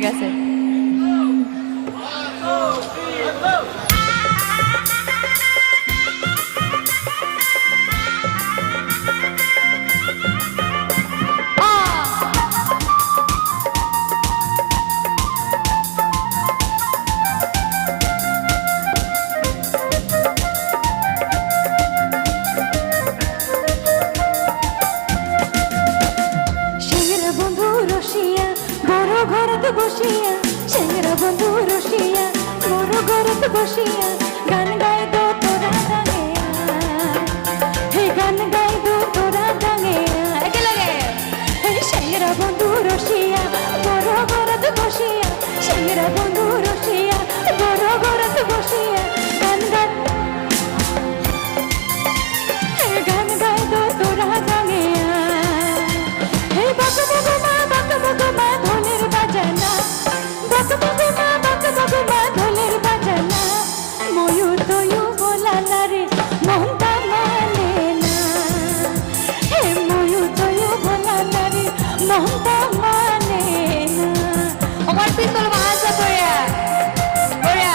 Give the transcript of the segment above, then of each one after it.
ঠিক আছে। বসিয়া সেরা বন্ধু রসিয়া মোর ঘরত বসিয়া গান গাই দো তোরা গাঙ্গেয়া হে গান গাই দো তোরা গাঙ্গেয়া একেলগে সেরা বন্ধু রসিয়া মোর ঘরত বসিয়া সেরা বন্ধু রসিয়া মোর ঘরত বসিয়া গান গাই হে গান গাই দো তোরা গাঙ্গেয়া হে বাবা বাবা ধনের বাজানা ঢোলের বাজানা ময়ূর তয়ু বলালা রে মনটা মানে না হে ময়ূর তয়ু বলালা রে মনটা মানে না আমার পিস্তল মাহাসা করিয়া করিয়া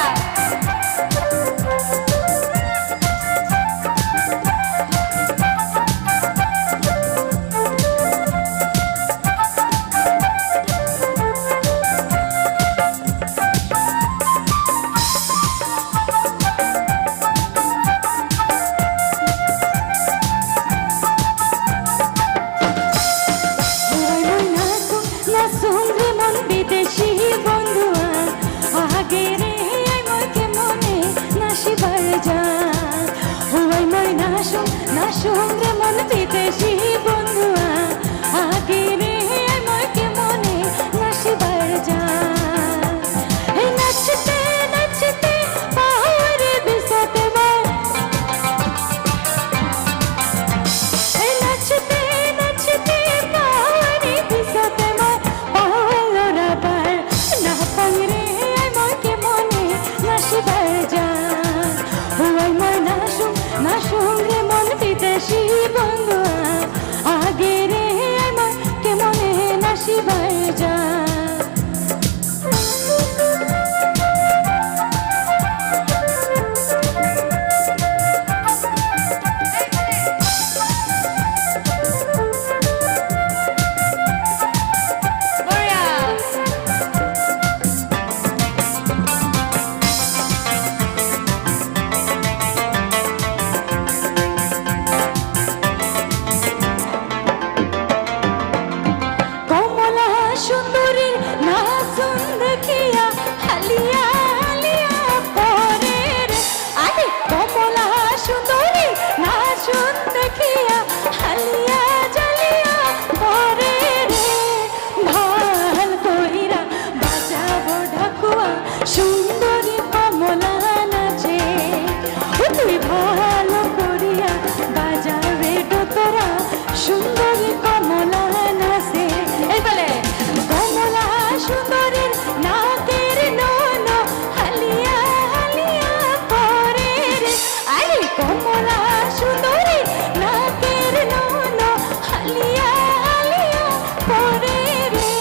সঙ্গে মন বিদেশি বন্ধুয়া আগে রে আমাকে মনে নাসিবার যা এই নাচতে নাচতে পাহাড়ে বিসাতে এই নাচতে নাচতে পাহাড়ে বিসাতে পাহাড়রা বার না পারে আমাকে মনে নাসিবার যা হুয়াই মই নাসুম রে মন বিদেশি বন্ধুয়া আগে রে আমার কেমনে নাসিবার যা সুন্দরী কমলা নাচে তুই ভালো করিয়া বাজাবে ডোতরা সুন্দরী কমলা নাচে এই বলে কমলা সুন্দরীর নাকের নন হালিয়া হালিয়া করে রে আরে কমলা সুন্দরীর নাকের নন হালিয়া হালিয়া করে রে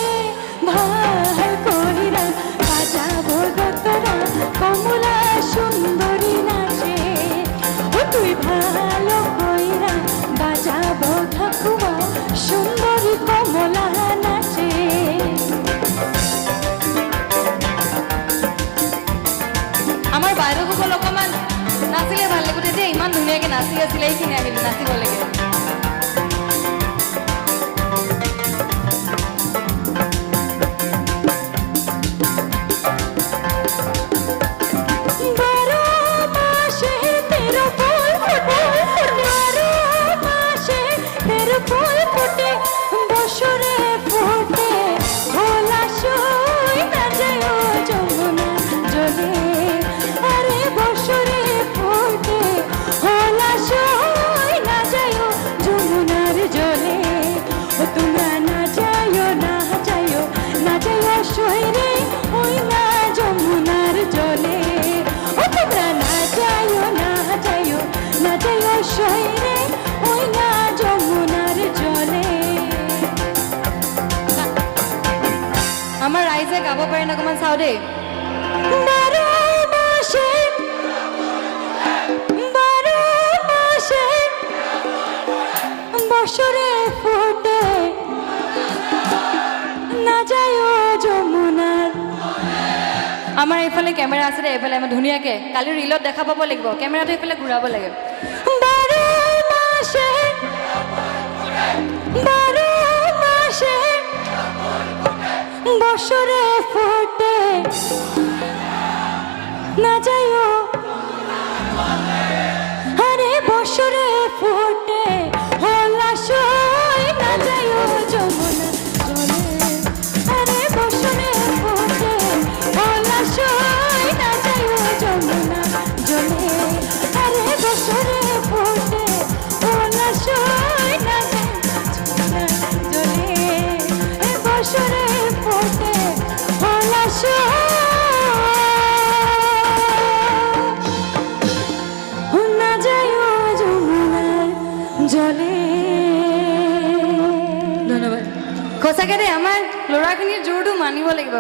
ভাল করিরা বাজাবো ডোতরা কমলা সুন্দরী নাচে তুই ভালো কইরা বাজাবো ঠাকুয়া সুন্দরী কমলা নাচে আমাৰ বাইদেউসকল অকণমান নাচিলে ভাল লাগিব তেতিয়া ইমান ধুনীয়াকৈ নাচি আছিলে এইখিনি আহিলে নাচিব লাগে আমার রাইজে গাব পাৰে নে অকণমান চাওঁ দেই। বারো মাসে বছরে ফোটে না যায় যমুনার। আমাৰ এইফালে কেমেৰা আছে দেই, এইফালে আমাৰ ধুনীয়াকৈ কালি ৰিলত দেখা পাব লাগিব, কেমেৰাটো এইফালে ঘূৰাব লাগে। বারো মাসে বছরে ফোটে না যায় আরে বছরে ফোটে হলাশয় না যায় যমুনা জলে। আরে বছরে ফোটে হলাশয় না যায় যমুনা জলে। আরে বছরে ফোটে হলাশয় না যায় যমুনা জলে। বছরে ফোটে হলাশয় না যায় যমুনার জলে। ধন্যবাদ। সঁচাকৈ দেই আমাৰ ল'ৰাখিনিৰ জোৰটো মানিব লাগিব।